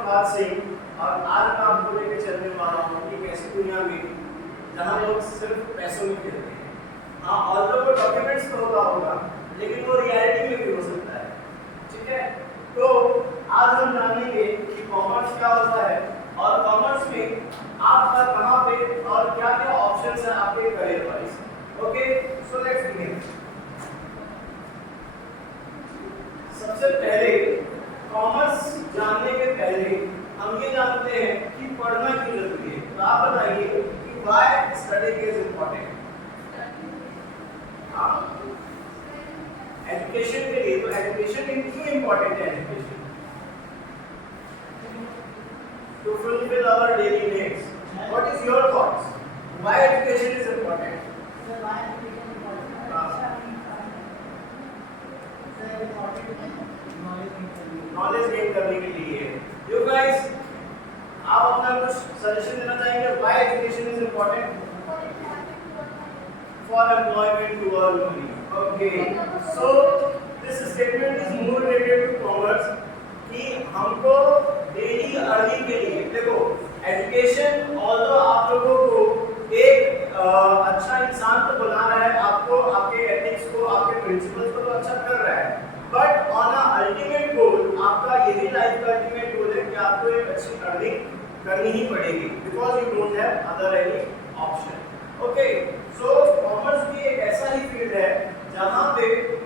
प्रभात सिंह और आज मैं आपको लेकर चलने वाला हूँ एक ऐसी दुनिया में जहाँ लोग सिर्फ पैसों में खेलते हैं। हाँ, ऑल्दो वो डॉक्यूमेंट्स तो होगा लेकिन वो रियलिटी में भी हो सकता है। ठीक है, तो आज हम जानेंगे कि कॉमर्स क्या होता है और कॉमर्स में आपका कहाँ पे और क्या क्या ऑप्शंस हैं आपके career wise. Okay, so let's begin. सबसे पहले कॉमर्स जानने के पहले हम ये जानते हैं कि पढ़ना क्यों जरूरी है। तो आप बताइए कि why study is important. Education के लिए, तो एजुकेशन क्यों इम्पोर्टेंट है? Education to fulfill our daily needs. What is your thoughts? Why education is important? Why education is important? Knowledge gain करने के लिए। You guys, आप अपना कुछ सजेशन देना चाहेंगे? Why education is important? For employment to earn money. Okay. So this statement is more related to commerce कि हमको डेली अर्निंग के लिए, देखो एजुकेशन ऑल्दो आप लोगों को एक अच्छा इंसान तो बना रहा है, आपको आपके एथिक्स को, आपके प्रिंसिपल्स को तो अच्छा कर रहा है, but on a ultimate goal आपका यही लाइफ का अल्टीमेट गोल है कि आपको एक अच्छी अर्निंग करनी ही पड़ेगी because you don't have other any option. Okay, so commerce भी एक ऐसा ही फील्ड है जहाँ पे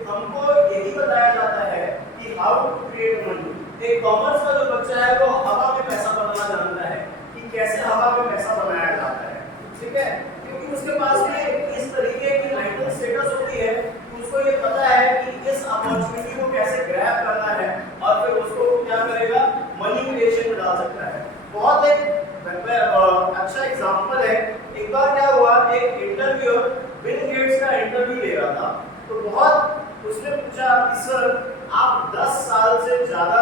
हमको यही बताया जाता है कि हाउ टू क्रिएट मनी। एक कॉमर्स का जो बच्चा है वो हवा में पैसा बनाना जानता है कि कैसे हवा में पैसा बनाया जाता है। ठीक है, क्योंकि उसके पास में इस तरीके की मेंटल स्टेटस होती है कि उसको ये पता है कि इस अपॉर्चुनिटी को कैसे ग्रैब करना है और फिर उसको क्या करेगा, मनी क्रिएशन में डाल सकता है। बहुत एक अच्छा एग्जांपल है, एक बार क्या हुआ, एक इंटरव्यूअर बिल गेट्स का इंटरव्यू ले रहा था, तो बहुत उसने पूछा कि सर आप 10 साल से ज्यादा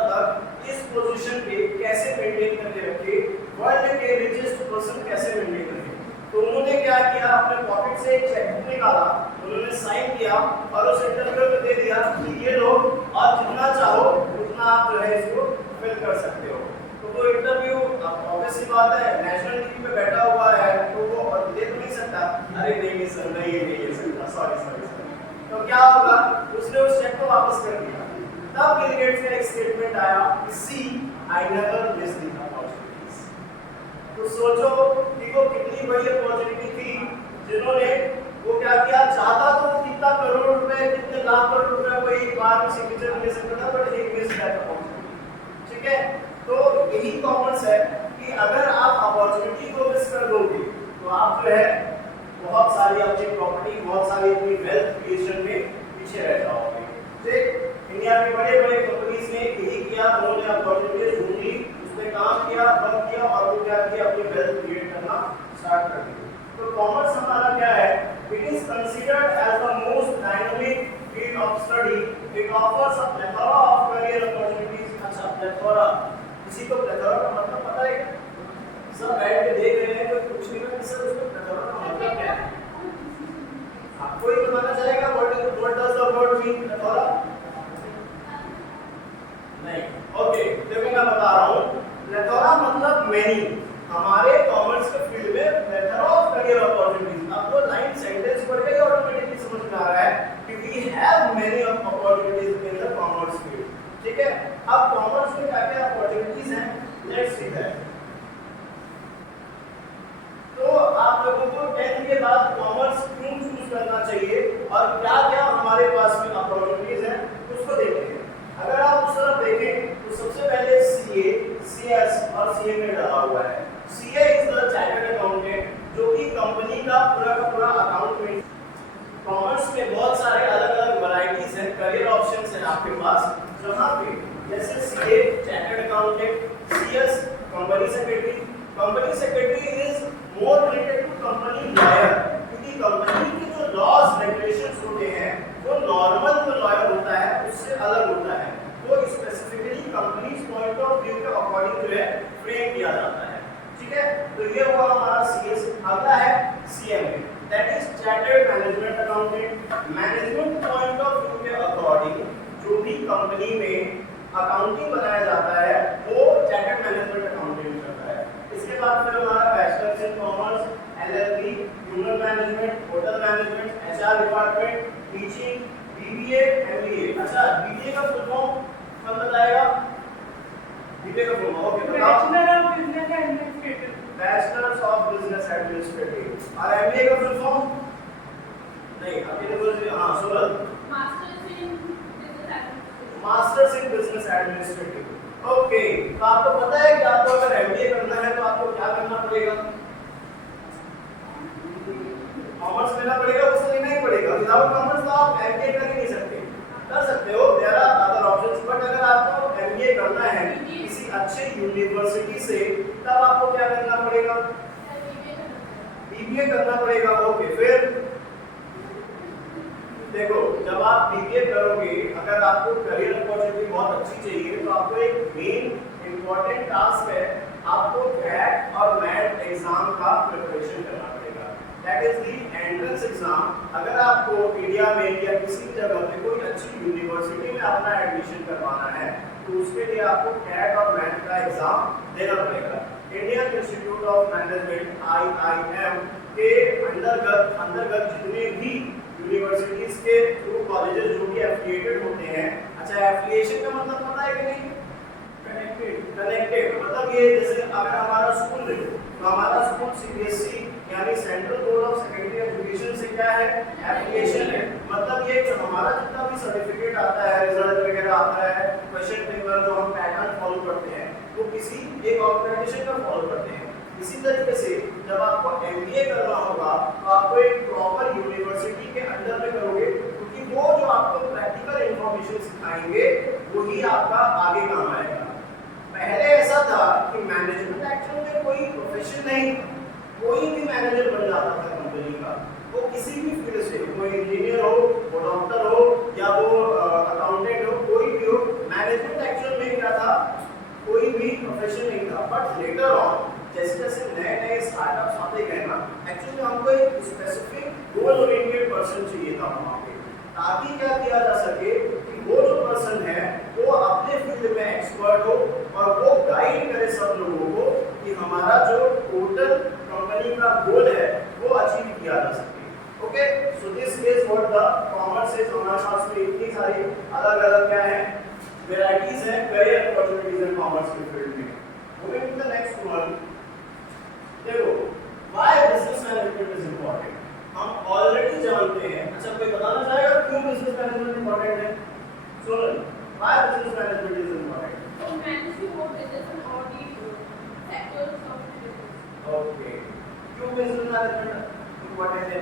तक इस पोजीशन पे कैसे मेंटेन करके रखे, वर्ल्ड के रिचेस्ट पर्सन कैसे मेंटेन करके। तो उन्होंने क्या किया, अपने पॉकेट से एक चेकबुक निकाला, उन्होंने साइन किया और उस इंटरव्यूअर को दे दिया कि ये लो और जितना चाहो उतना आप जो है इसको फिल कर सकते हो। तो वो इंटरव्यू ऑब्वियसली बात है, नेशनल टीवी पे बैठा हुआ है तो वो दे तो नहीं सकता, अरे नहीं सर नहीं ले सकता, सॉरी। तो क्या होगा, उसने उस चेक को वापस कर दिया। तब बिल गेट्स का एक स्टेटमेंट आया कि see I never miss the opportunities. तो सोचो कि वो कितनी बड़ी अपॉर्चुनिटी थी जिन्होंने वो क्या किया, चाहता तो कितना करोड़ रुपए, कितने लाख करोड़ रुपए वो एक बार में सिग्नेचर ले सकता था, बट एक मिस दैट अपॉर्चुनिटी। ठीक है, तो यही कॉमर्स है कि अगर आप अपॉर्चुनिटी को मिस कर दोगे तो आप जो है बहुत सारी अपनी प्रॉपर्टी, बहुत सारी अपनी वेल्थ क्रिएशन में पीछे रह जाओगे। ठीक, इंडिया के बड़े-बड़े कंपनीज ने यही किया, उन्होंने अपॉर्चुनिटीज ढूंढी, उस पे काम किया, वर्क किया और वो क्या किया, अपनी वेल्थ क्रिएट करना स्टार्ट कर दी। तो कॉमर्स हमारा क्या है, it is considered as the most dynamic field of study. It offers a plethora of career opportunities. अच्छा, प्लेथोरा, किसी को प्लेथोरा का मतलब पता है क्या? सब बैठ के देख रहे हैं, कोई कुछ नहीं है, सर उसको प्लेथोरा का मतलब क्या है? आपको ही बताना चाहेगा what does the word mean plethora? नहीं, ओके, देखो मैं बता रहा हूँ, प्लेथोरा मतलब मेनी। हमारे कॉमर्स के फील्ड में प्लेथोरा ऑफ करियर अपॉर्चुनिटीज। आपको लाइन सेंटेंस पढ़ के ऑटोमेटिकली समझ में आ रहा है कि we have many of opportunities in the commerce field. ठीक है, अब कॉमर्स में क्या क्या अपॉर्चुनिटीज हैं, लेट्स सी दैट। तो आप लोगों को 10th के बाद कॉमर्स क्यों चूज करना चाहिए और क्या-क्या हमारे पास में अपॉर्चुनिटीज हैं उसको देखेंगे। अगर आप उस तरफ देखें तो सबसे पहले सीए, सीएस और सीएमए डाला हुआ है। CA is the chartered accountant, जो कि कंपनी का पूरा अकाउंटमेंट। कॉमर्स में बहुत सारे अलग-अलग वैरायटीज हैं, करियर ऑप्शंस हैं आपके पास, जहां पे जैसे CA chartered accountant, CS company secretary. Company secretary is more related to company lawyer, क्योंकि कंपनी के जो लॉज रेगुलेशंस होते हैं वो नॉर्मल जो लॉयर होता है उससे अलग होता है, वो specifically companies point of view के अकॉर्डिंग जो है फ्रेम किया जाता है। ठीक है, तो ये हुआ हमारा सीएस। अगला है CMA, that is chartered management accountant. Management point of view के अकॉर्डिंग जो भी कंपनी में अकाउंटिंग बनाया जाता है वो चार्टर्ड मैनेजमेंट अकाउंटिंग करता है। इसके बाद फिर हमारा bachelors in commerce, LLB, human management, hotel management, HR department, teaching, BBA, MBA. अच्छा बीबीए का फुल फॉर्म कौन बताएगा? बीबीए का full form okay bachelors of business administrative. और एमबीए का फुल फॉर्म नहीं अभी देखो हां solar masters in business administrative. Okay तो आपको पता है कि आपको अगर एमबीए करना है तो आपको क्या करना पड़ेगा? कॉमर्स लेना पड़ेगा, उससे लेना ही पड़ेगा। विदाउट कॉमर्स तो आप एमबीए कर ही नहीं सकते। कर सकते हो there are other options, but अगर आपको एमबीए करना है किसी अच्छे यूनिवर्सिटी से तब आपको क्या करना पड़ेगा? बीबीए करना पड़ेगा। ओके फिर देखो जब आप बीबीए करोगे अगर आपको करियर अपॉर्चुनिटी बहुत अच्छी चाहिए तो आपको एक मेन इंपॉर्टेंट टास्क है, आपको कैट और मैट एग्जाम का प्रिपरेशन करना पड़ेगा। That is the entrance exam. अगर आपको इंडिया में या किसी जगह पे कोई अच्छी यूनिवर्सिटी में अपना एडमिशन करवाना है तो उसके लिए आपको कैट और मैट का एग्जाम देना पड़ेगा। Indian institute of management IIM के अंतर्गत जितने भी यूनिवर्सिटीज के थ्रू कॉलेजेस जो भी एफिलिएटेड होते हैं। अच्छा एफिलिएशन का मतलब पता है कि नहीं? कनेक्टेड मतलब ये जैसे अगर हमारा स्कूल है तो हमारा स्कूल सीबीएसई यानी central board of secondary education से क्या है? एफिलिएशन है। मतलब ये जो हमारा जितना भी सर्टिफिकेट आता है, रिजल्ट वगैरह आता है, क्वेश्चन पेपर जो हम पैटर्न फॉलो करते हैं वो किसी एक ऑर्गेनाइजेशन का फॉलो करते हैं। इसी तरीके से जब आपको एमबीए करना होगा तो आपको एक प्रॉपर यूनिवर्सिटी के अंडर में करोगे क्योंकि वो जो आपको प्रैक्टिकल इंफॉर्मेशन सिखाएंगे वही आपका आगे काम आएगा। पहले ऐसा था कि मैनेजमेंट एक्चुअली में कोई प्रोफेशन नहीं, कोई भी मैनेजर बन जाता था कंपनी का, वो किसी भी फील्ड से, कोई इंजीनियर हो, वो डॉक्टर हो या वो अकाउंटेंट हो, कोई भी हो। मैनेजमेंट एक्चुअल में क्या था? कोई भी प्रोफेशन नहीं था। बट लेटर ऑन जैसे जैसे नए नए स्टार्टअप्स आते गए ना, एक्चुअली हमको एक स्पेसिफिक गोल ओरिएंटेड पर्सन चाहिए था वहाँ पे, ताकि क्या किया जा सके कि वो जो पर्सन है वो अपने फील्ड में एक्सपर्ट हो और वो गाइड करे सब लोगों को कि हमारा जो टोटल कंपनी का गोल है वो अचीव किया जा सके। Okay so this is what the commerce is. हमारे पास में इतनी सारी अलग अलग क्या है वैरायटीज है करियर अपॉर्चुनिटीज इन कॉमर्स के फील्ड में। Moving to the next one, देखो why business management is important हम ऑलरेडी जानते हैं। अच्छा कोई बताना चाहेगा क्यों बिजनेस मैनेजमेंट इंपॉर्टेंट है? सुनो why business management is important. तो manage both business and audit sectors of business. Okay क्यों बिजनेस मैनेजमेंट इंपॉर्टेंट है?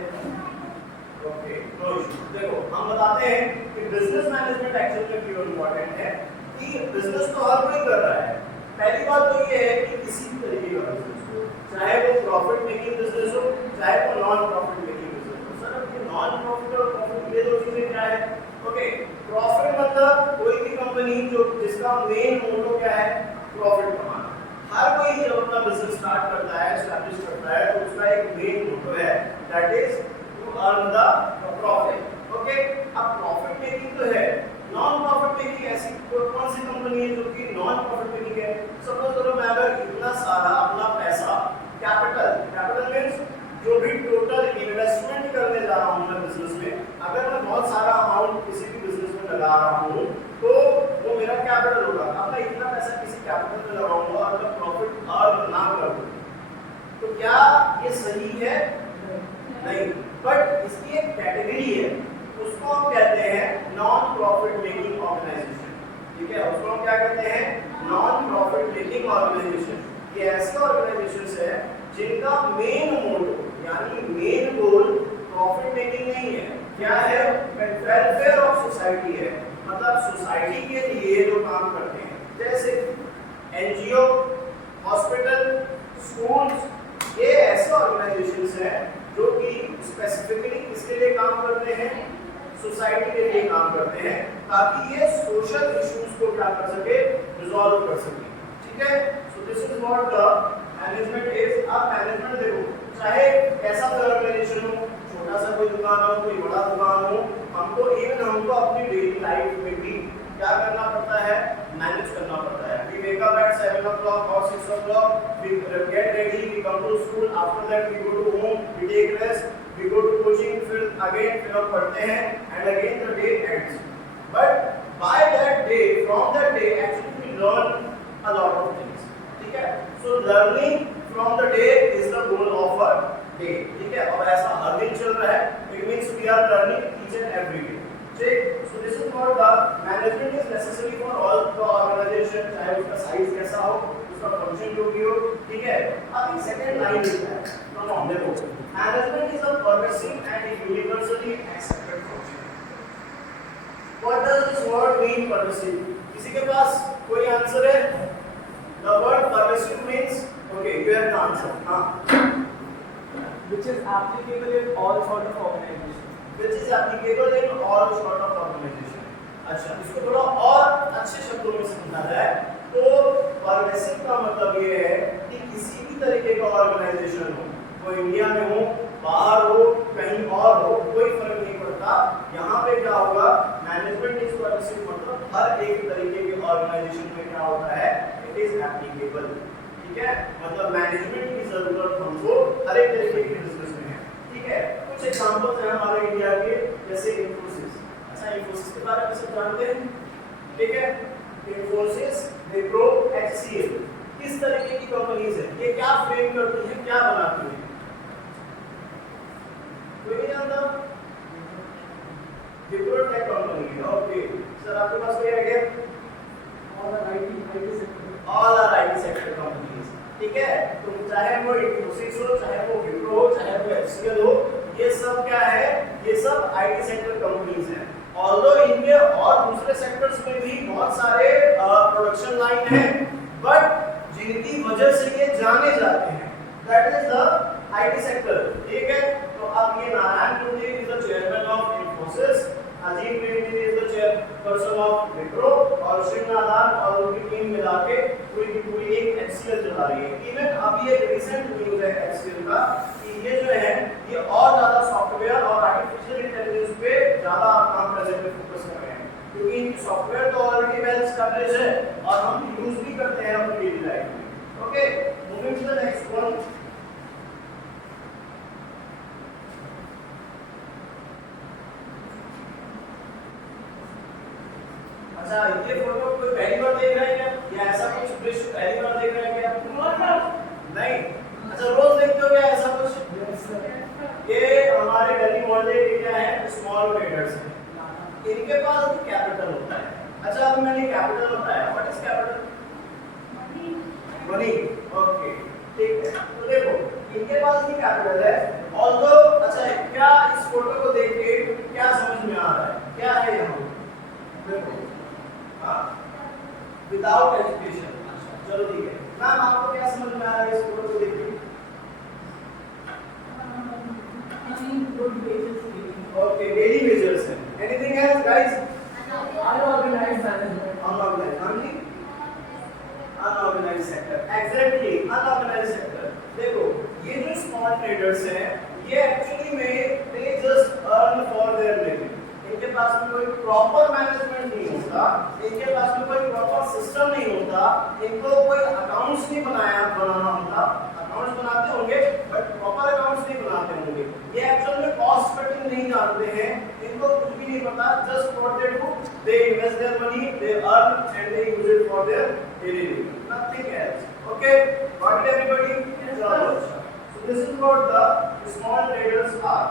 Okay no issue. देखो हम बताते हैं कि बिजनेस मैनेजमेंट एक्चुअली में क्यों इंपॉर्टेंट है कि बिजनेस तो हर कोई कर रहा है। पहली बात तो ये है कि किसी भी तरीके का बिजनेस हो, चाहे वो प्रॉफिट मेकिंग बिजनेस हो चाहे वो नॉन प्रॉफिट मेकिंग बिजनेस हो। सर अब ये नॉन प्रॉफिट और प्रॉफिट ये दो चीजें क्या है? ओके प्रॉफिट मतलब कोई भी कंपनी जो जिसका मेन मोटो क्या है? प्रॉफिट कमाना। हर कोई जब अपना बिजनेस स्टार्ट करता है, एस्टैब्लिश करता है तो उसका एक मेन मोटो है that is to earn the profit. Okay अब प्रॉफिट मेकिंग तो है, नॉन प्रॉफिट मेकिंग ऐसी कौन सी कंपनी है जो कि नॉन प्रॉफिट मेकिंग है? सपोज करो मैं अगर इतना सारा अपना पैसा कैपिटल मींस जो भी टोटल इन्वेस्टमेंट करने जा रहा हूं मैं बिजनेस में, अगर मैं बहुत सारा अमाउंट किसी भी बिजनेस में लगा रहा हूं तो वो मेरा कैपिटल होगा। अब मैं इतना पैसा किसी कैपिटल में लगाऊंगा और मैं प्रॉफिट अर्न ना करूं तो क्या ये सही है? नहीं। बट इसकी एक कैटेगरी है, उसको हम कहते हैं नॉन प्रॉफिट मेकिंग ऑर्गेनाइजेशन। ठीक है उसको हम क्या कहते हैं? Non profit making organisation. ये ऐसे ऑर्गेनाइजेशंस है जिनका मेन मोटो यानी मेन गोल प्रॉफिट मेकिंग नहीं है। क्या है? वेलफेयर ऑफ सोसाइटी है। मतलब सोसाइटी के लिए जो काम करते हैं जैसे एनजीओ, हॉस्पिटल, स्कूल्स, ये ऐसे ऑर्गेनाइजेशंस हैं जो कि स्पेसिफिकली किसके लिए काम करते हैं? सोसाइटी के लिए काम करते हैं ताकि ये सोशल इश्यूज को क्या कर सके? रिजॉल्व कर सके। ठीक है सो this is what the management is. अब मैनेजमेंट देखो चाहे कैसा भी ऑर्गेनाइजेशन हो, छोटा सा कोई दुकान हो कोई बड़ा दुकान हो, हमको अपनी डेली लाइफ में भी क्या करना पड़ता है? o'clock, we get ready, we come to school, after that we go to home, we take rest, we go to coaching, फिर हम पढ़ते हैं, and again the day ends. But by that day, from that day, actually we learn a lot of things. ठीक है? So learning from the day is the goal of our day. ठीक है? अब ऐसा हर दिन चल रहा है. It means we are learning each and every day. ठीक? So this is what the management is necessary for all the organization. चाहे उसका size कैसा हो, उसका function जो भी हो. ठीक है? अब second line लिखा है. तो देखो, management is a pervasive and universally accepted function. What does this word mean, pervasive? किसी के पास कोई आंसर है? The word pervasive means, okay, you have the answer. हाँ. Which is applicable in all sort of organization. Which is applicable in all sort of organization. अच्छा, इसको थोड़ा और अच्छे शब्दों में समझना है. तो pervasive का मतलब ये है कि किसी भी तरीके का ऑर्गेनाइजेशन हो, वो इंडिया में हो, बाहर हो, कहीं और हो, कोई फर्क नहीं पड़ता. यहाँ पे क्या होगा? मैनेजमेंट इज परमिसिव, मतलब हर एक तरीके के ऑर्गेनाइजेशन में क्या होता है? It is applicable. ठीक है? मतलब मैनेजमेंट की जरूरत हमको हर एक तरीके के बिजनेस में है. ठीक है? कुछ एग्जांपल्स हैं हमारे इंडिया के, जैसे इंफोसिस. अच्छा, इंफोसिस के बारे में सब जानते हैं. ठीक है? इंफोसिस, विप्रो, एचसीएल किस तरीके की कंपनीज है? ये क्या फ्रेम करती है, क्या बनाती है? कोई नहीं जानता? विप्रो टेक कंपनी है. ओके सर, आपके पास कोई idea? All are IT sector. All are IT sector companies. ठीक है? तो चाहे वो इंफोसिस हो, चाहे वो विप्रो हो, चाहे वो एचसीएल हो, ये सब क्या है? ये सब आईटी सेक्टर कंपनीज हैं. ऑल्दो इनके और दूसरे सेक्टर्स में भी बहुत सारे प्रोडक्शन लाइन हैं, बट जिनकी वजह से ये जाने जाते हैं, that is the IT sector. ठीक है? तो अब ये Narayana Murthy is the chairman of Infosys, Azim Premji is the chairperson of Wipro, और श्रीनारायण और उनकी टीम मिला के पूरी की पूरी एक एचसीएल चला रही है. इवन अभी एक रिसेंट न्यूज़ है एचसीएल का कि ये जो है ये और ज्यादा सॉफ्टवेयर और आर्टिफिशियल इंटेलिजेंस पे ज्यादा काम प्रेजेंट में फोकस कर रहे हैं, क्योंकि इनकी सॉफ्टवेयर तो ऑलरेडी वेल एस्टैब्लिश है और हम यूज भी करते हैं अपनी डेली लाइफ में. Okay, moving to the next one. अच्छा, ये फोटो कोई पहली बार देख रहा है क्या, या ऐसा कुछ दृश्य पहली बार देख रहा है क्या? नहीं. अच्छा, रोज देखते हो क्या ऐसा कुछ? Yes sir. ये हमारे दिल्ली मोहल्ले के क्या है? स्मॉल ट्रेडर्स हैं. इनके पास भी कैपिटल होता है. अच्छा, अभी मैंने कैपिटल बताया. What is capital? Money. Okay, ठीक है. तो देखो, इनके पास भी कैपिटल है. ऑल्दो अच्छा, क्या इस फोटो को देख के क्या समझ में आ रहा है? क्या है यहाँ? देखो, विदाउट एजुकेशन. चलो ठीक है मैम, आपको क्या समझ में आ रहा है इस फोटो को देख के? Good wages. Okay, daily wagers है. Anything else guys? Unorganized management. Unorganised. हाँ जी, unorganised sector. Exactly, unorganised sector. देखो, ये जो स्मॉल ट्रेडर्स हैं, ये एक्चुअली में they just earn for their living. इनके पास में कोई प्रॉपर मैनेजमेंट नहीं होता, इनके पास में कोई प्रॉपर सिस्टम नहीं होता, इनको कोई अकाउंट्स नहीं बनाना होता. अकाउंट्स बनाते होंगे बट प्रॉपर अकाउंट्स नहीं बनाते होंगे. ये एक्चुअल में कॉस्ट कटिंग नहीं जानते हैं, इनको कुछ भी नहीं पता. Just what they do, they invest their money, they earn and they use it for their daily living, nothing else. Okay, got it everybody? So this is what the small traders are.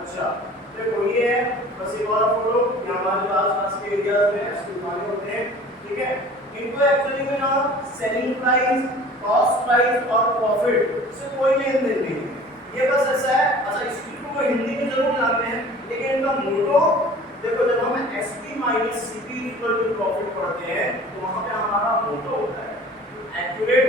अच्छा, देखो ये है बस एक और photo. यहाँ हमारे आसपास के एरियाज में ऐसे दुकानें होते हैं. ठीक है? इनको एक्चुअली में ना सेलिंग प्राइस, कॉस्ट प्राइस और प्रॉफिट से कोई लेन देन नहीं है. ये बस ऐसा है. अच्छा, इसकी को हिंदी में जरूर जानते हैं, लेकिन इनका मोटो देखो, जब हम SP minus CP equal to profit पढ़ते हैं तो वहां पे हमारा मोटो होता है accurate,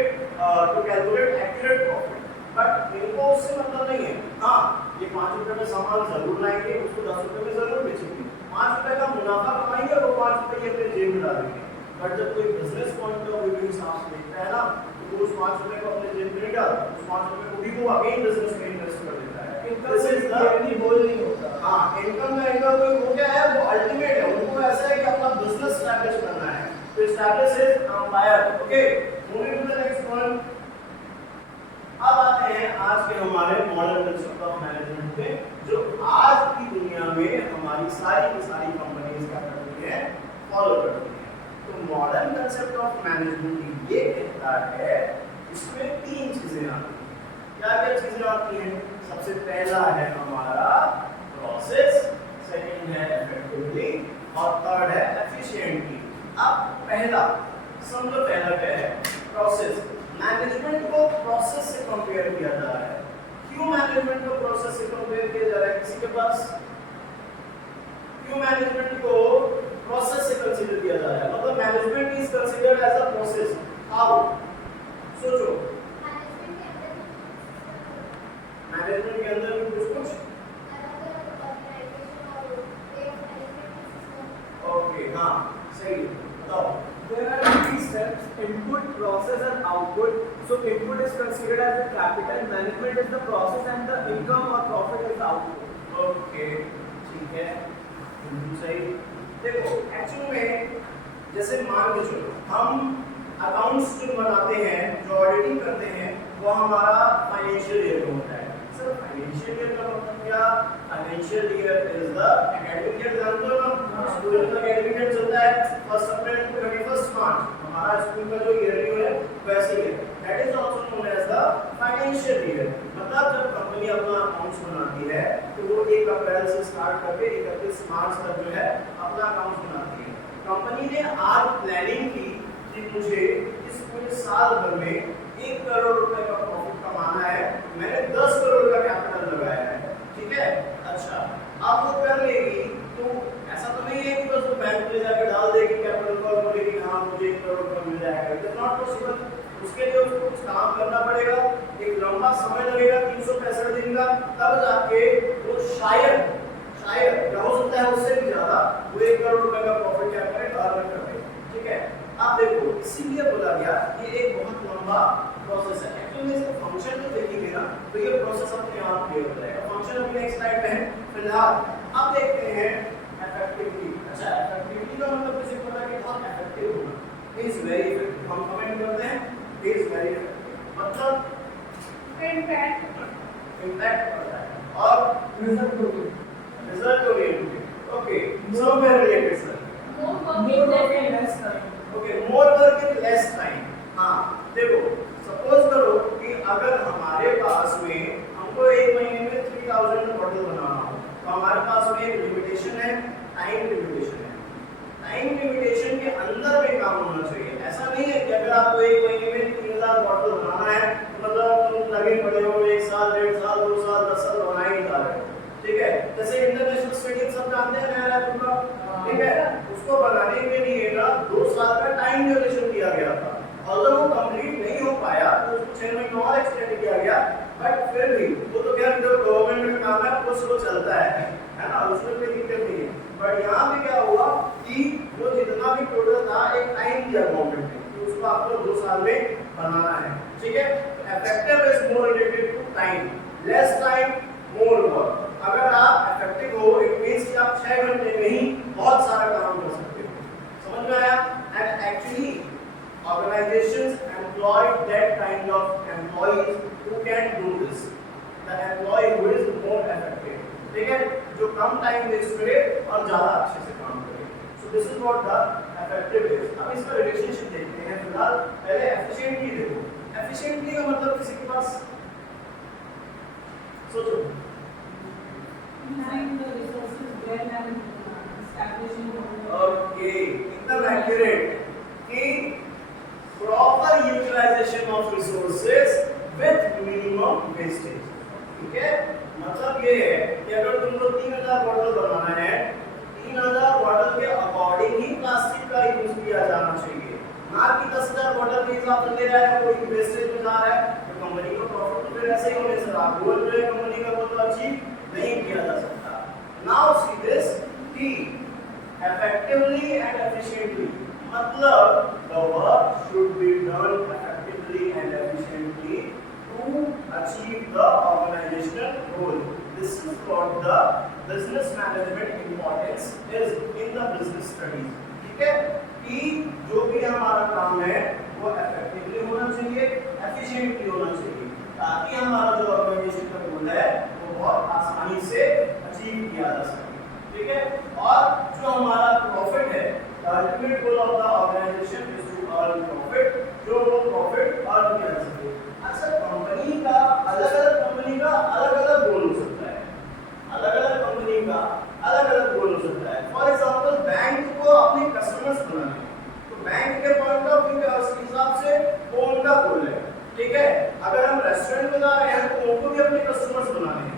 to calculate accurate profit. But इनको उससे मतलब नहीं है. हाँ, ये 5 रुपए में सामान जरूर लाएंगे, उसको 10 रुपए में जरूर बेचेंगे. 5 रुपए का मुनाफा कमाएंगे और वो 5 रुपए अपने जेब में डालेंगे. बट जब कोई बिजनेस पॉइंट ऑफ व्यू से आप देखता है ना, तो वो उस 5 रुपए को अपने जेब में नहीं डालता, उस 5 रुपए को भी वो अगेन बिजनेस में इन्वेस्ट कर देता है. Income से गोल नहीं होता. हाँ, इनकम का इनका कोई वो क्या है, वो अल्टीमेट है. उनको ऐसा है कि अपना बिजनेस एस्टैब्लिश करना है. तो establish is empire. Okay, moving to the next one. अब आते हैं आज के हमारे मॉडर्न कंसेप्ट ऑफ मैनेजमेंट पे, जो आज की दुनिया में हमारी सारी की सारी कंपनीज क्या करती हैं, फॉलो करती हैं। तो मॉडर्न कंसेप्ट ऑफ मैनेजमेंट ये कहता है इसमें तीन चीजें आती हैं। क्या क्या चीजें आती हैं? सबसे पहला है हमारा प्रोसेस, सेकंड है इफेक्टिवली और थर्ड है एफिशिएंटली। अब पहला समझो, पहला क्या है? प्रोसेस। मैनेजमेंट को प्रोसेस से कंपेयर किया जा रहा है। क्यों मैनेजमेंट को प्रोसेस से कंपेयर किया जा रहा है? किसी के पास क्यों मैनेजमेंट को प्रोसेस से कंसीडर किया जा रहा है? मतलब management is considered as a process. How? सोचो, मैनेजमेंट के अंदर भी कुछ ओके, हाँ सही, बताओ। There are three steps: input, process, and output. So input is considered as the capital, management is the process, and the income or profit is the output. Okay, ठीक है, बिल्कुल सही। देखो एक्चुअली में जैसे मान के चलो हम अकाउंट्स जो बनाते हैं, जो ऑडिटिंग करते हैं, वो हमारा फाइनेंशियल ईयर में होता है। सर फाइनेंशियल ईयर का मतलब क्या? Financial year is the academic year, जानते हो ना? स्कूल का एकेडमिक ईयर चलता है 1 अप्रैल टू 31 मार्च। हमारा स्कूल का जो ईयरली है वैसे ही है। That is also known as the financial year. मतलब जब कंपनी अपना अकाउंट्स बनाती है तो वो 1 अप्रैल से स्टार्ट करके 31 मार्च तक जो है अपना अकाउंट्स बनाती है। कंपनी ने आज प्लानिंग की कि मुझे इस पूरे साल भर में 1 करोड़ रुपए का प्रॉफिट कमाना है, मैंने 10 करोड़ का कैपिटल लगाया है, ठीक है? अच्छा, अब वो कर लेगी तो ऐसा तो नहीं है कि बस वो बैंक में जाकर डाल देगी कैपिटल को और बोलेगी हाँ मुझे 1 करोड़ रुपए मिल जाएगा। It is not possible. उसके लिए उसको कुछ काम करना पड़ेगा, एक लंबा समय लगेगा 365 दिन का, तब जाके वो शायद या हो सकता है उससे भी ज्यादा वो 1 करोड़ रुपए का प्रॉफिट क्या करे, अर्न कर दे, ठीक है? अब देखो इसीलिए बोला गया ये एक बहुत लंबा प्रोसेस है। एक्चुअली इसका फंक्शन जो देखेंगे ना तो ये प्रोसेस अपने आप क्लियर हो जाएगा। फंक्शन अभी नेक्स्ट स्लाइड में है। फिलहाल अब देखते हैं इफेक्टिवली। अच्छा, इफेक्टिवली का मतलब किसी को पता है कि बहुत इफेक्टिव होना, इज वेरी इफेक्टिव। हम कमेंट करते हैं इज वेरी इफेक्टिव, मतलब इम्पैक्ट पड़ता है और result oriented. Okay, somewhere related sir. more work in less time. Okay, more work in less time. हाँ देखो, सपोज करो कि अगर हमारे पास में हमको 1 महीने में 3000 बॉटल बनाना हो तो हमारे पास में एक लिमिटेशन है, टाइम लिमिटेशन है। टाइम लिमिटेशन के अंदर में काम होना चाहिए। ऐसा नहीं है कि अगर आपको 1 महीने में 3000 बॉटल बनाना है मतलब तुम लगे पड़े हो 1 साल, 1.5 साल, 2 साल, 10 साल बना ही जा रहे हो, ठीक है? जैसे इंटरनेशनल स्टेडियम सब जानते हैं नया तुमका, ठीक है? उसको बनाने के लिए ना 2 साल का टाइम ड्यूरेशन दिया गया था। अगर वो कंप्लीट नहीं हो पाया तो उसको 6 महीने और एक्सटेंड किया गया, बट फिर भी वो तो क्या गवर्नमेंट का काम है, वो स्लो चलता है ना, उसमें कोई दिक्कत नहीं है। बट यहाँ पे क्या हुआ कि वो जितना भी टोटल था एक टाइम दिया गवर्नमेंट ने कि उसको आपको 2 साल में बनाना है, ठीक है? Effective is more related to time, less time more work. अगर आप इफेक्टिव हो इट मींस कि आप 6 घंटे में ही बहुत सारा काम कर सकते हो। समझ में आया? And actually organizations employ that kind of employees who can do this, the employee who is more effective, ठीक है? जो कम टाइम वेस्ट करे और ज्यादा अच्छे से काम करे। So this is what the effective is। अब इसका रिलेशनशिप देखते हैं। फिलहाल पहले एफिशिएंटली देखो। एफिशिएंटली का मतलब किसी के पास सोचो, ओके, एकदम एक्यूरेट कि proper utilisation of resources with minimum wastage, ठीक है? मतलब ये है कि अगर तुमको 3000 बॉटल बनाना है, 3000 बॉटल के अकॉर्डिंग ही प्लास्टिक का यूज किया जाना चाहिए, ना कि 10000 बॉटल के हिसाब से ले रहा है कोई वेस्टेज में जा रहा है तो कंपनी को प्रॉफिट तो फिर ऐसे ही होने से आप बोल रहे हैं कंपनी का वो तो अचीव नहीं किया जा सकता। नाउ सी दिस कि effectively and efficiently मतलब the work should be done effectively and efficiently to achieve the organizational goal. This is what the business management importance is in the business studies, ठीक है? कि जो भी हमारा काम है वो इफेक्टिवली होना चाहिए, एफिशिएंटली होना चाहिए, ताकि हमारा जो ऑर्गेनाइजेशन का गोल है वो बहुत आसानी से अचीव किया जा सके, ठीक है। और जो हमारा प्रॉफिट है, ultimate goal of the organisation is to earn profit, जो वो प्रॉफिट अर्न किया जा सके। अक्सर कंपनी का अलग-अलग कंपनी का अलग-अलग गोल हो सकता है, अलग-अलग कंपनी का अलग-अलग गोल हो सकता है। फॉर एग्जांपल बैंक को अपने कस्टमर्स बनाना है, तो बैंक के पॉइंट ऑफ व्यू के हिसाब से वो उनका गोल है, ठीक है। अगर हम रेस्टोरेंट में जा रहे हैं तो उनको भी अपने कस्टमर्स बनाने हैं,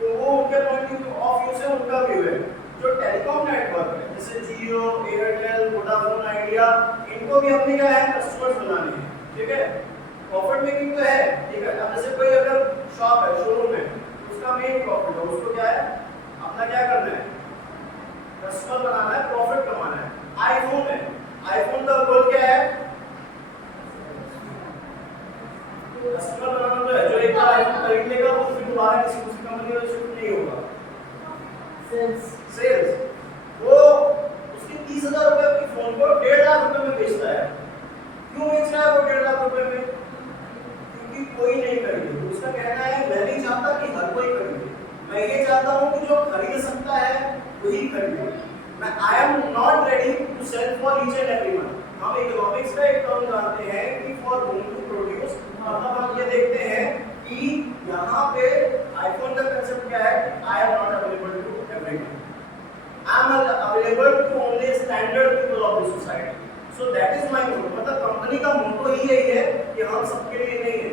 तो वो उनके पॉइंट ऑफ व्यू से उनका व्यू है। जो टेलीकॉम नेटवर्क है जैसे जियो, एयरटेल, वोडाफोन, आइडिया, इनको भी अपने क्या है कस्टमर्स बनाने हैं, ठीक है। प्रॉफिट मेकिंग तो है, ठीक है। अब जैसे कोई अगर शॉप है, शोरूम है, उसका मेन प्रॉफिट है, उसको क्या है अपना क्या करना है, कस्टमर बनाना है, प्रॉफिट कमाना है। आईफोन है, आईफोन का गोल क्या है, कस्टमर बनाना तो है, जो एक बार आईफोन खरीद लेगा वो फिर दोबारा किसी दूसरी कंपनी में शिफ्ट नहीं होगा। सेल्स वो उसके 30,000 रुपए की फोन को 1.5 लाख रुपए में बेचता है। क्यों बेच रहा है वो 1.5 लाख रुपए में? क्योंकि कोई नहीं खरीदे। उसका कहना है मैं नहीं चाहता कि हर कोई खरीदे, मैं ये चाहता हूँ कि जो खरीद सकता है वही खरीदे। मैं I am not ready to sell for each and everyone. हम इकोनॉमिक्स का एक टर्म जानते हैं कि फॉर होम टू प्रोड्यूस, मतलब हम ये देखते हैं कि यहाँ पे आईफोन का कंसेप्ट क्या है, I am not available to everyone, I am available to only standard people of the society. So that is my motto, मतलब कंपनी का मोटो ही यही है कि हम सबके लिए नहीं है,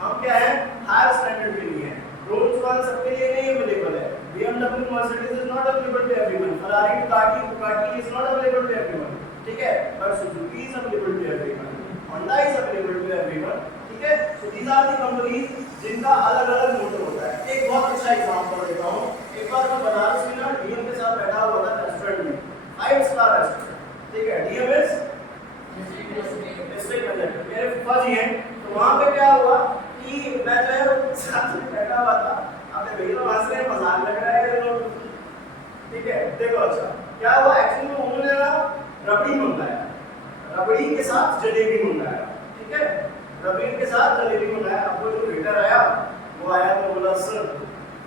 हम क्या है हायर स्टैंडर्ड के लिए हैं। रोल्स रॉयस सबके लिए नहीं अवेलेबल है, BMW Mercedes is not available to everyone, Ferrari Bugatti is not available to everyone, ठीक है, but Suzuki is available to everyone, Honda is available to everyone, ठीक है। so these are the companies जिनका अलग-अलग मोटो होता है। एक बहुत अच्छा एग्जांपल देता हूं, एक बार मैं बनारस में ना डीएम के साथ बैठा हुआ था रेस्टोरेंट में, 5 स्टार रेस्टोरेंट, ठीक है। डीएम इज डिस्ट्रिक्ट मैनेजर, मेरे फूफा जी हैं, तो वहां पे क्या हुआ कि मैं जो है साथ में बैठा हुआ था, आपने भैया हंस रहे हैं, मजाक लग रहा है ये लोग, ठीक है। देखो अच्छा क्या हुआ, एक्चुअली में उन्होंने ना रबड़ी मंगाया, रबड़ी के साथ जलेबी मंगाया, ठीक है, रबड़ी के साथ जलेबी मंगाया। अब वो जो वेटर आया वो आया तो बोला सर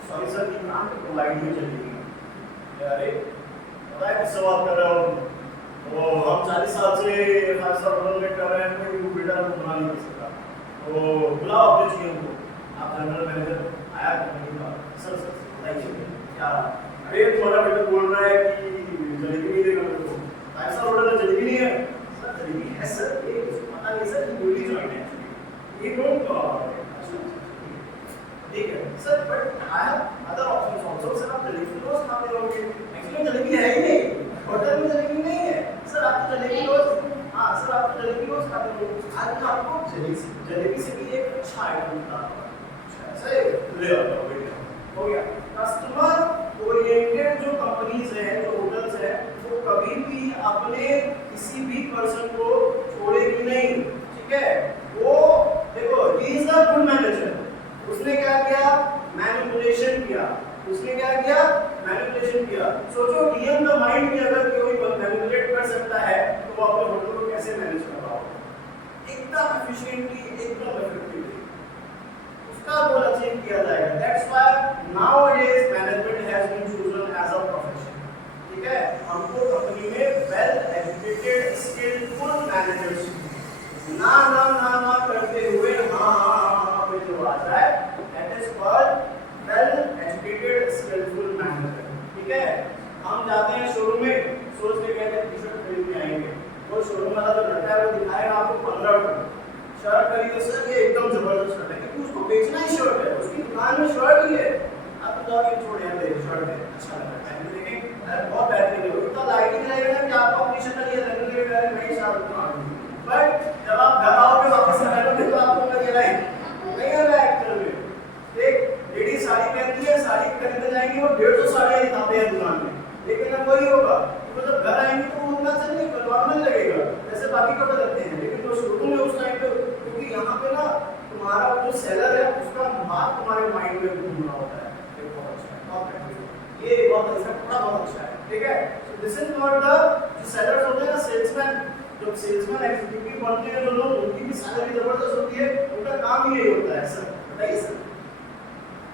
सॉरी सर ये नाम तो प्रोवाइड नहीं चलेगी। अरे पता है किससे बात कर रहे हो, वो हम 40 साल से 5 स्टार होटल में कर रहे हैं, कोई वेटर को बना नहीं सकता, तो बुलाओ अपने चीजों को। आप जनरल मैनेजर आया कंपनी का, सर सर बताइए क्या, अरे तुम्हारा बेटा बोल रहा है कि जलेबी नहीं देगा मेरे को, 5 स्टार होटल में जलेबी नहीं है। सर जलेबी है सर, ये पता नहीं सर, ये गोली जॉइन है, ये डोंट ठीक है sir, but I have other options also. Sir आप जलेबी रोज खाते होंगे, एक्चुअली जलेबी है ही नहीं, होटल में जलेबी नहीं है सर, आप तो जलेबी रोज, हाँ सर आप तो जलेबी रोज खाते हो, आज मैं आपको जलेबी से भी एक अच्छा आइटम बताऊंगा, अच्छा ले आओ हो गया। कस्टमर ओरिएंटेड जो कंपनीज है, जो होटल्स है, वो कभी भी अपने किसी भी पर्सन को छोड़ेगी नहीं, ठीक है। वो देखो he is a good manager, उसने क्या किया मैनिपुलेशन किया, उसने क्या किया मैनिपुलेशन किया। सोचो डीएम द माइंड में अगर कोई मैनिपुलेट कर सकता है तो वो अपने होटल को कैसे मैनेज कर पाओगे, एकदम एफिशिएंटली, एकदम इफेक्टिवली उसका गोल अचीव किया जाएगा। That's why nowadays management has been chosen as a profession, ठीक है। हमको कंपनी में वेल एजुकेटेड स्किलफुल मैनेजर्स ना ना ना ना करते हुए हाँ पे जो आ जाए, that is called well educated skilful manager, ठीक है। हम जाते हैं शोरूम में, सोच के कहते हैं टी-शर्ट खरीद के आएंगे, वो शोरूम वाला जो लड़का है वो दिखाएगा आपको 15 रुपए शर्ट खरीदे, सर ये एकदम जबरदस्त शर्ट है, क्योंकि उसको बेचना ही शर्ट है, उसकी दुकान में शर्ट ही है। आप तो जाके छोड़ यहाँ पे शर्ट है, अच्छा लग रहा है, लेकिन बहुत बेहतरीन है, इतना लाइटिंग रहेगा ना कि आपको अपनी शक्ल ये लगने लगेगा नहीं शाहरुख खान, बट जब आप घर आओगे वापस पहनोगे तो आपको लगेगा नहीं है ना एक्चुअल में। एक लेडी साड़ी पहनती है, साड़ी खरीदने जाएंगी, वो 150 साड़ियाँ दिखाते हैं दुकान में, लेकिन अब वही होगा तो जब घर आएंगे तो वो उतना अच्छा नहीं नॉर्मल लगेगा जैसे बाकी कपड़े लगते हैं, लेकिन जो शुरू में उस टाइम पे, क्योंकि यहाँ पे ना तुम्हारा जो सेलर है उसका बात तुम्हारे माइंड में घूमना होता है, ये बहुत अच्छा है, बहुत अच्छा है, ठीक है। सो दिस इज नॉट द जो सेलर्स होते हैं ना, सेल्समैन जब सेल्समैन एग्जीक्यूटिव बनते हैं जो लोग, उनकी भी सैलरी जबरदस्त होती है, उनका काम ही यही होता है सर, बताइए सर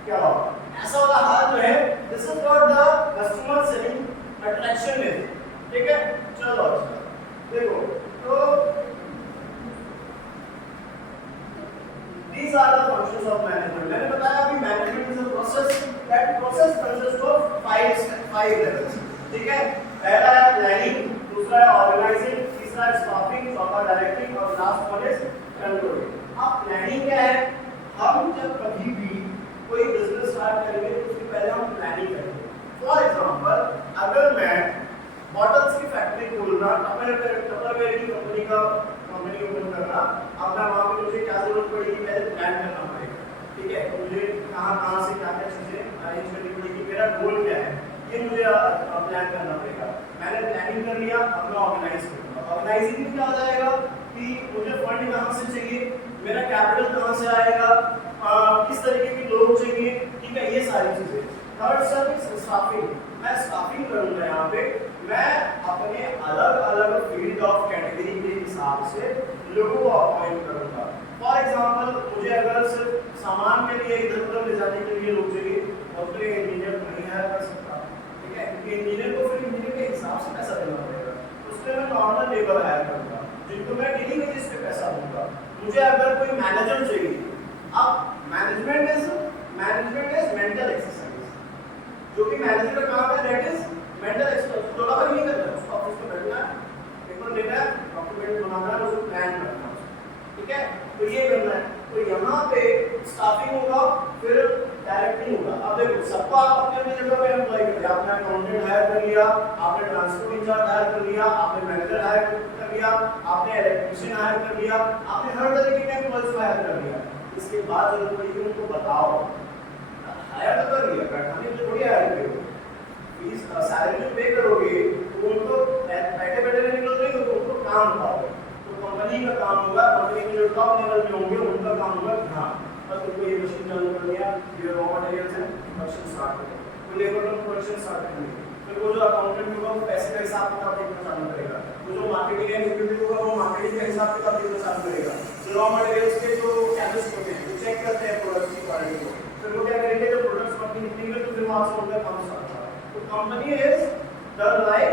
क्या होगा ऐसा वाला हाल जो है। This is what the customer selling attraction is, ठीक है। चलो अच्छा देखो, तो these are the functions of management. मैंने बताया अभी management is a process, that process consist of 5 levels, ठीक है। पहला है प्लानिंग, दूसरा है ऑर्गेनाइजिंग, तीसरा है स्टाफिंग, चौथा डायरेक्टिंग और लास्ट वन इज कंट्रोलिंग। अब प्लानिंग क्या है, हम जब कभी भी कोई बिजनेस स्टार्ट करेंगे तो उसके पहले हम प्लानिंग करेंगे। फॉर एग्जांपल, अगर मैं बॉटल्स की फैक्ट्री खोलना, टपरवेयर की कंपनी ओपन करना, अब मैं वहाँ पे मुझे क्या जरूरत पड़ेगी, पहले प्लान करना पड़ेगा, ठीक है। तो मुझे कहाँ से क्या चीज़ें अरेंज करनी पड़ेगी, मेरा गोल क्या है, ये मुझे प्लान करना पड़ेगा। मैंने प्लानिंग कर लिया, अब मैं ऑर्गेनाइज करूँगा। ऑर्गेनाइजिंग में क्या हो जाएगा कि मुझे फंड कहाँ से चाहिए, मेरा कैपिटल कहाँ से आएगा, किस तरीके के लोग चाहिए, ठीक है, ये सारी चीज़ें। थर्ड सर्विस स्टाफिंग, मैं स्टाफिंग करूँगा, यहाँ पे मैं अपने अलग अलग फील्ड ऑफ कैटेगरी के हिसाब से लोगों को अपॉइंट करूँगा। फॉर एग्जांपल, मुझे अगर सिर्फ सामान के लिए इधर उधर ले जाने के लिए लोग चाहिए, और तो इंजीनियर नहीं हायर कर सकता, ठीक है, क्योंकि इंजीनियर को फिर इंजीनियर के हिसाब से पैसा देना पड़ेगा। उसके मैं नॉर्मल लेबर हायर करूँगा, जिनको मैं डेली वेजेस पे पैसा दूंगा। मुझे अगर कोई मैनेजर चाहिए, अब मैनेजमेंट इज मेंटल एक्सरसाइज, जो भी मैनेजर का काम है दैट इज मेंटल एक्सरसाइज। थोड़ा बार नहीं करना है, उसको ऑफिस में बैठना है, पेपर लेना है, डॉक्यूमेंट बनाना है, उसको प्लान करना है, ठीक है, तो ये करना है। तो यहाँ पे स्टाफिंग होगा, फिर डायरेक्टिंग होगा। अब देखो, सबको आप अपने अपनी जगह पे एम्प्लॉय करते हैं, आपने अकाउंटेंट हायर कर लिया, आपने ट्रांसपोर्ट इंचार्ज हायर कर लिया, आपने मैनेजर हायर कर लिया, आपने इलेक्ट्रीशियन हायर कर लिया, आपने हर तरीके के एम्प्लॉयज को हायर कर लिया। इसके बाद जरूरत पड़ेगी उनको बताओ, हायर तो कर लिया, बैठाने के लिए थोड़ी हायर करोगे, फीस सैलरी जो पे करोगे तो उनको बैठे बैठे नहीं निकल रही, तो उनको काम बताओगे। तो कंपनी का काम होगा, कंपनी के जो टॉप लेवल पे होंगे उनका काम होगा हाँ बस उनको ये मशीन चालू कर दिया, ये रॉ मटेरियल्स है, प्रोडक्शन स्टार्ट करें, तो लेबर लोग प्रोडक्शन स्टार्ट करेंगे। फिर वो जो अकाउंटेंट होगा वो पैसे का हिसाब किताब देखना चालू करेगा, वो जो मार्केटिंग एग्जीक्यूटिव होगा वो मार्केटिंग का हिसाब किताब देखना चालू करेगा, जो रॉ मटेरियल्स के जो केमिस्ट होते हैं वो चेक करते हैं प्रोडक्ट्स की क्वालिटी को, फिर वो क्या करेंगे, जब प्रोडक्ट्स कंपनी निकलेंगे तो फिर वहां से उनका काम स्टार्ट होगा। तो company is done like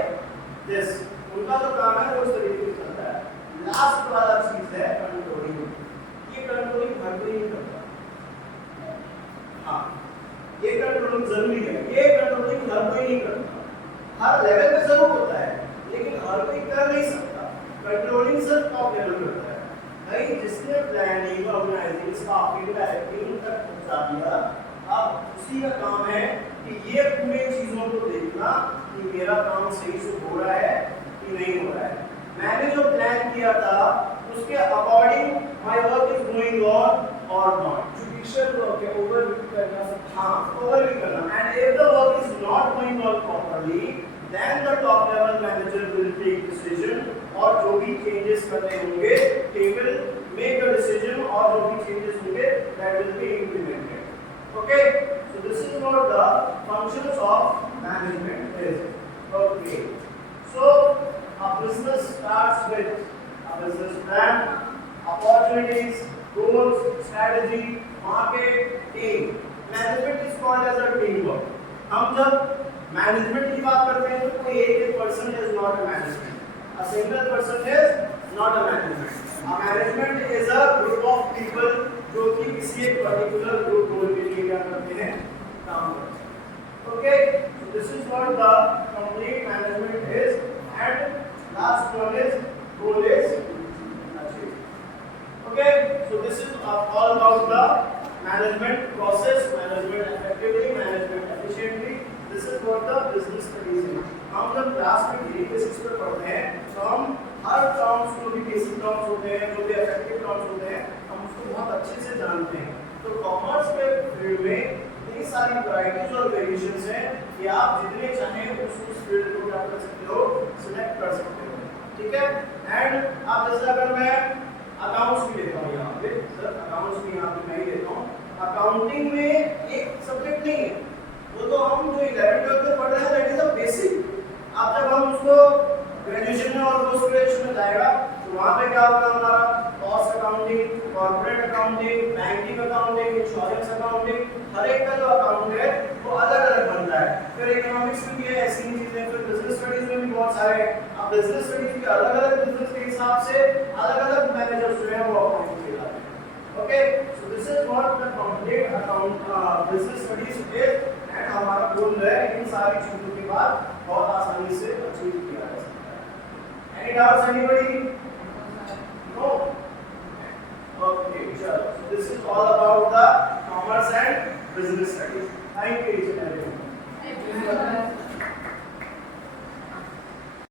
this, उनका जो काम है वो इस तरीके से चलता है। लास्ट वाला चीज है कंट्रोलिंग, ये कंट्रोलिंग हर कोई नहीं करता, हाँ ये कंट्रोलिंग जरूरी है, ये कंट्रोलिंग हर कोई नहीं करता, हर लेवल पे जरूर होता है लेकिन हर कोई कर नहीं सकता। कंट्रोलिंग सिर्फ टॉप लेवल पे होता है भाई, जिसने प्लानिंग, ऑर्गेनाइजिंग, स्टाफिंग, डायरेक्टिंग तक पहुंचा दिया, अब उसी का काम है कि ये पूरी चीजों को देखना कि मेरा काम सही से हो रहा है कि नहीं हो रहा है। मैंने जो प्लान किया था उसके according my work is going on और नॉट। जुडिशियल वर्क है, ओवरव्यू करना सब, हाँ ओवरव्यू करना। And if the work is not going on properly then the top level manager will take decision, और जो भी चेंजेस करने होंगे he will make a decision, और जो भी चेंजेस होंगे that will be implemented. Okay, so this is what the functions of management is. Okay, so a business starts with a business plan, opportunities, goals, strategy, market, team. Management is called as a teamwork. हम जब management की बात करते हैं तो कोई एक person is not a management, a single person is not a management. A management is a group of people जो कि किसी एक particular group गोल के लिए क्या करते हैं, काम करते हैं। Okay, so this is what the complete management is, and last one is goal is achieved. Okay, so this is all about the management process, management effectively, management efficiently. This is what the business studies is. हम जब class में daily basis पर पढ़ते हैं तो हम हर terms जो भी बेसिक टर्म्स होते हैं, जो भी इफेक्टिव टर्म्स होते हैं, हम उसको बहुत अच्छे से जानते हैं। तो कॉमर्स के फील्ड में इतनी सारी वैरायटीज और वेरिएशंस हैं कि आप जितने चाहें उस फील्ड को क्या कर सकते हो, सिलेक्ट कर सकते हो, ठीक है। एंड आप जैसे अगर मैं अकाउंट्स भी लेता हूँ यहाँ पे, सर अकाउंट्स भी यहाँ पे मैं ही लेता हूँ, अकाउंटिंग में एक सब्जेक्ट नहीं है, वो तो हम जो 11th 12th में पढ़ रहे हैं दैट इज अ बेसिक। अब जब हम उसको ग्रेजुएशन में और पोस्ट ग्रेजुएशन में जाएगा तो वहां पे क्या होगा हमारा cost accounting, corporate accounting, banking accounting, insurance accounting, हर एक का जो अकाउंट है वो अलग-अलग बनता है। फिर इकोनॉमिक्स में भी है ऐसी चीजें, फिर बिजनेस स्टडीज में भी बहुत सारे हैं। अब बिजनेस स्टडीज के अलग-अलग बिजनेस के हिसाब से अलग-अलग मैनेजर्स जो है वो अपॉइंट किए जाते हैं। Okay, so this is what the complete account business studies is, and हमारा गोल है इन सारी चीजों के बाद बहुत आसानी से अचीव किया जा सकता है। Any doubts anybody? No? Okay, चलो, so this is all about the commerce and business studies. Thank you each and everyone. Thank you.